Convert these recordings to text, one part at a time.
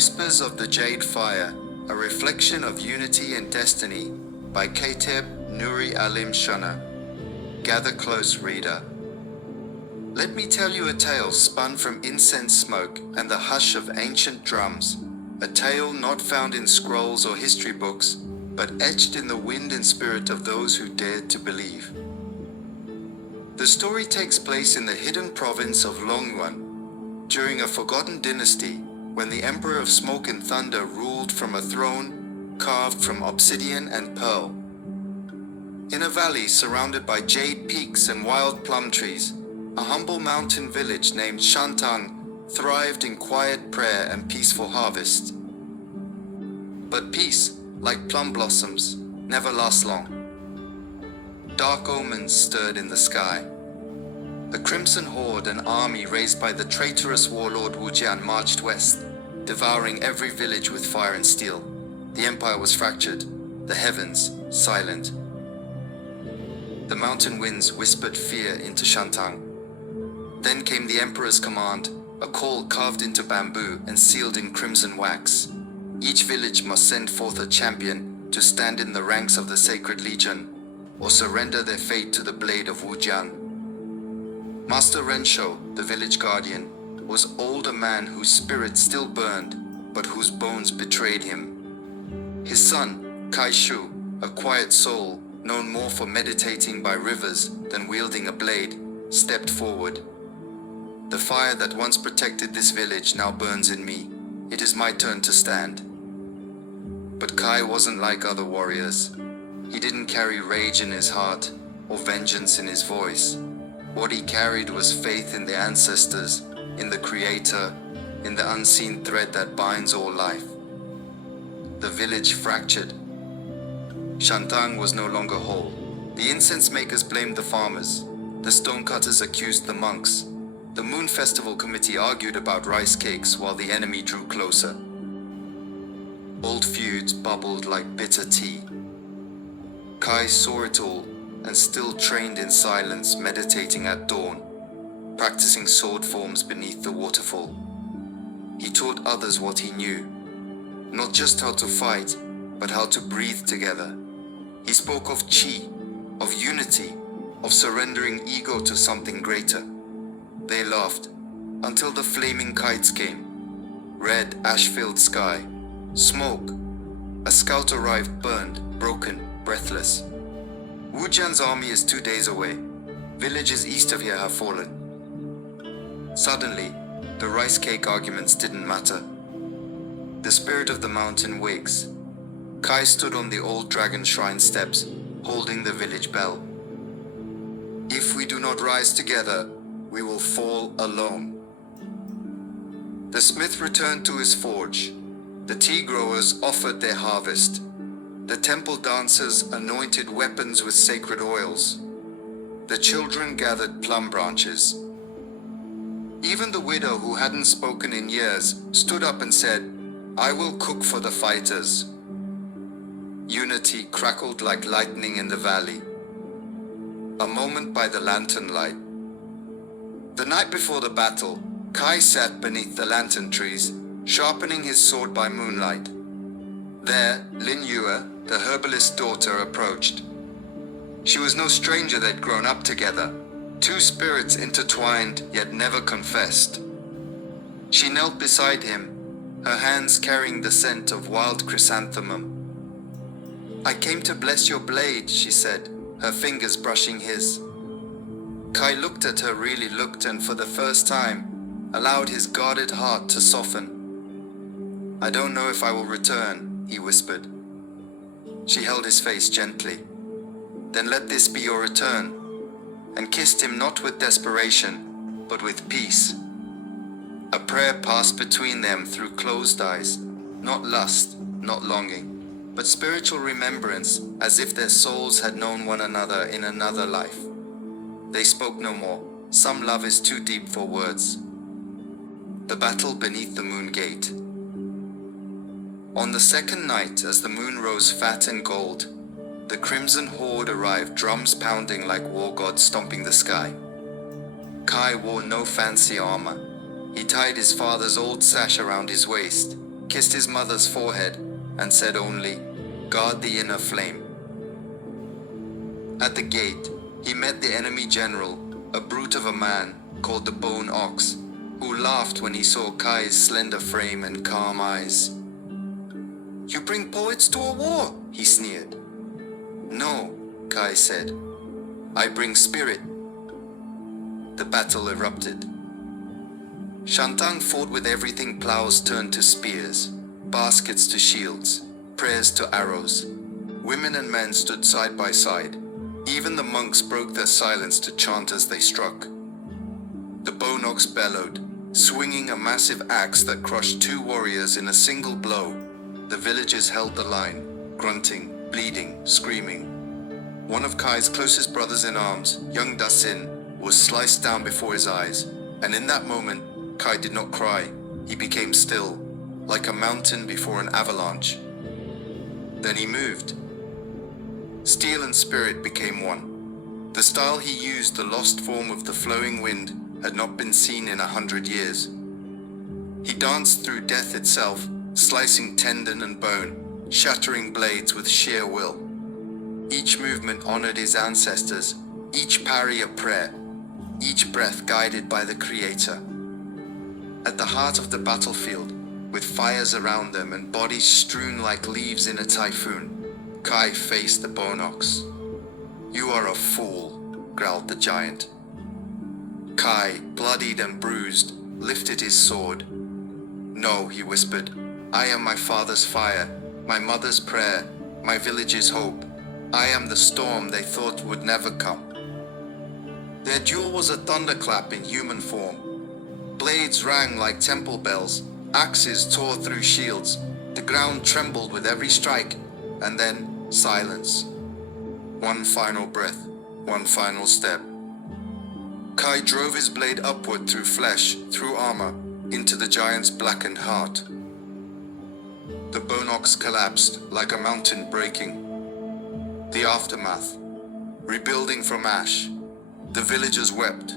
Whispers of the Jade Fire, a reflection of unity and destiny, by Kateb Nuri Alim Shana. Gather close, reader. Let me tell you a tale spun from incense smoke and the hush of ancient drums, a tale not found in scrolls or history books, but etched in the wind and spirit of those who dared to believe. The story takes place in the hidden province of Longyuan, during a forgotten dynasty, when the Emperor of Smoke and Thunder ruled from a throne carved from obsidian and pearl. In a valley surrounded by jade peaks and wild plum trees, a humble mountain village named Shantang thrived in quiet prayer and peaceful harvest. But peace, like plum blossoms, never lasts long. Dark omens stirred in the sky. The Crimson Horde, an army raised by the traitorous warlord Wu Jian, marched west, devouring every village with fire and steel. The empire was fractured, the heavens silent. The mountain winds whispered fear into Shantang. Then came the emperor's command, a call carved into bamboo and sealed in crimson wax. Each village must send forth a champion to stand in the ranks of the Sacred Legion, or surrender their fate to the blade of Wu Jian. Master Rensho, the village guardian, was old, a man whose spirit still burned, but whose bones betrayed him. His son, Kai Shu, a quiet soul, known more for meditating by rivers than wielding a blade, stepped forward. The fire that once protected this village now burns in me. It is my turn to stand. But Kai wasn't like other warriors. He didn't carry rage in his heart or vengeance in his voice. What he carried was faith in the ancestors, in the Creator, in the unseen thread that binds all life. The village fractured. Shantang was no longer whole. The incense makers blamed the farmers. The stonecutters accused the monks. The Moon Festival Committee argued about rice cakes while the enemy drew closer. Old feuds bubbled like bitter tea. Kai saw it all and still trained in silence, meditating at dawn, practicing sword forms beneath the waterfall. He taught others what he knew, not just how to fight, but how to breathe together. He spoke of chi, of unity, of surrendering ego to something greater. They laughed, until the flaming kites came. Red, ash-filled sky, smoke. A scout arrived, burned, broken, breathless. Wu Jian's army is 2 days away. Villages east of here have fallen. Suddenly, the rice cake arguments didn't matter. The spirit of the mountain wakes. Kai stood on the old dragon shrine steps, holding the village bell. If we do not rise together, we will fall alone. The smith returned to his forge. The tea growers offered their harvest. The temple dancers anointed weapons with sacred oils. The children gathered plum branches. Even the widow, who hadn't spoken in years, stood up and said, "I will cook for the fighters." Unity crackled like lightning in the valley. A moment by the lantern light. The night before the battle, Kai sat beneath the lantern trees, sharpening his sword by moonlight. There, Lin Yue, the herbalist's daughter, approached. She was no stranger. They'd grown up together, two spirits intertwined yet never confessed. She knelt beside him, her hands carrying the scent of wild chrysanthemum. "I came to bless your blade," she said, her fingers brushing his. Kai looked at her, really looked, and for the first time, allowed his guarded heart to soften. "I don't know if I will return," he whispered. She held his face gently. "Then let this be your return," and kissed him, not with desperation, but with peace. A prayer passed between them through closed eyes, not lust, not longing, but spiritual remembrance, as if their souls had known one another in another life. They spoke no more. Some love is too deep for words. The battle beneath the moon gate. On the second night, as the moon rose fat and gold, the Crimson Horde arrived, drums pounding like war gods stomping the sky. Kai wore no fancy armor. He tied his father's old sash around his waist. kissed his mother's forehead, and said only, "Guard the inner flame." At the gate, he met the enemy general, a brute of a man called the Bone Ox, who laughed when he saw Kai's slender frame and calm eyes. "You bring poets to a war," he sneered. "No," Kai said. "I bring spirit." The battle erupted. Shantang fought with everything plows turned to spears, baskets to shields, prayers to arrows. Women and men stood side by side. Even the monks broke their silence to chant as they struck. The Bone Ox bellowed, swinging a massive axe that crushed two warriors in a single blow. The villagers held the line, grunting, bleeding, screaming. One of Kai's closest brothers in arms, young Dasin, was sliced down before his eyes, and in that moment, Kai did not cry. He became still, like a mountain before an avalanche. Then he moved. Steel and spirit became one. The style he used, the lost form of the flowing wind, had not been seen in 100 years. He danced through death itself, slicing tendon and bone, shattering blades with sheer will. Each movement honored his ancestors, each parry a prayer, each breath guided by the Creator. At the heart of the battlefield, with fires around them and bodies strewn like leaves in a typhoon, Kai faced the Bone Ox. "You are a fool," growled the giant. Kai, bloodied and bruised, lifted his sword. "No," he whispered. "I am my father's fire, my mother's prayer, my village's hope. I am the storm they thought would never come." Their duel was a thunderclap in human form. Blades rang like temple bells, axes tore through shields, the ground trembled with every strike, and then silence. One final breath, one final step. Kai drove his blade upward through flesh, through armor, into the giant's blackened heart. The Bone Ox collapsed like a mountain breaking. The aftermath, rebuilding from ash. The villagers wept,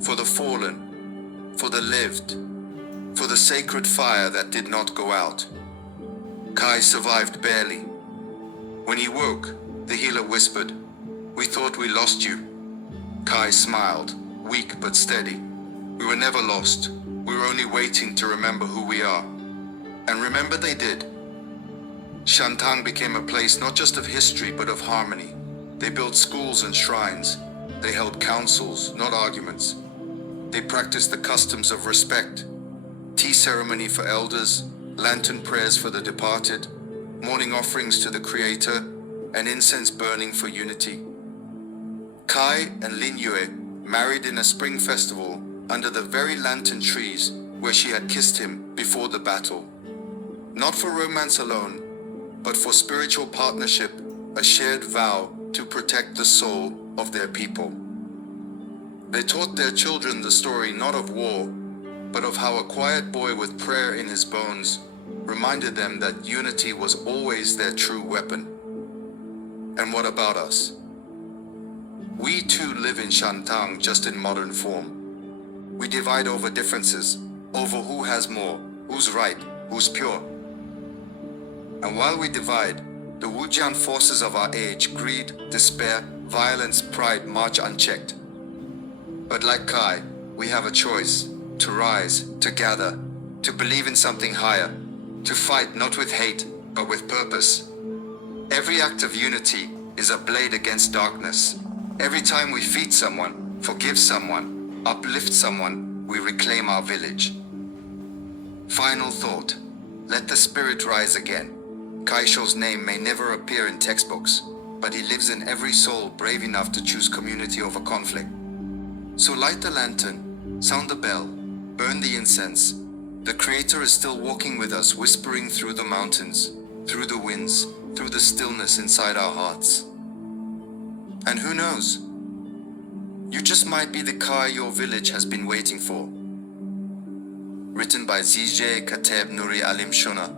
for the fallen, for the lived, for the sacred fire that did not go out. Kai survived barely. When he woke, the healer whispered, "We thought we lost you." Kai smiled, weak but steady. "We were never lost. We were only waiting to remember who we are." And remember they did. Shantang became a place not just of history but of harmony. They built schools and shrines. They held councils, not arguments. They practiced the customs of respect. Tea ceremony for elders, lantern prayers for the departed, morning offerings to the Creator, and incense burning for unity. Kai and Lin Yue married in a spring festival under the very lantern trees where she had kissed him before the battle. Not for romance alone, but for spiritual partnership, a shared vow to protect the soul of their people. They taught their children the story not of war, but of how a quiet boy with prayer in his bones reminded them that unity was always their true weapon. And what about us? We too live in Shantang, just in modern form. We divide over differences, over who has more, who's right, who's pure. And while we divide, the Wujian forces of our age, greed, despair, violence, pride, march unchecked. But like Kai, we have a choice to rise, to gather, to believe in something higher, to fight not with hate, but with purpose. Every act of unity is a blade against darkness. Every time we feed someone, forgive someone, uplift someone, we reclaim our village. Final thought, let the spirit rise again. Kaisho's name may never appear in textbooks, but he lives in every soul brave enough to choose community over conflict. So light the lantern, sound the bell, burn the incense. The Creator is still walking with us, whispering through the mountains, through the winds, through the stillness inside our hearts. And who knows? You just might be the Kai your village has been waiting for. Written by Jade Kateb Nuri Alim Shona.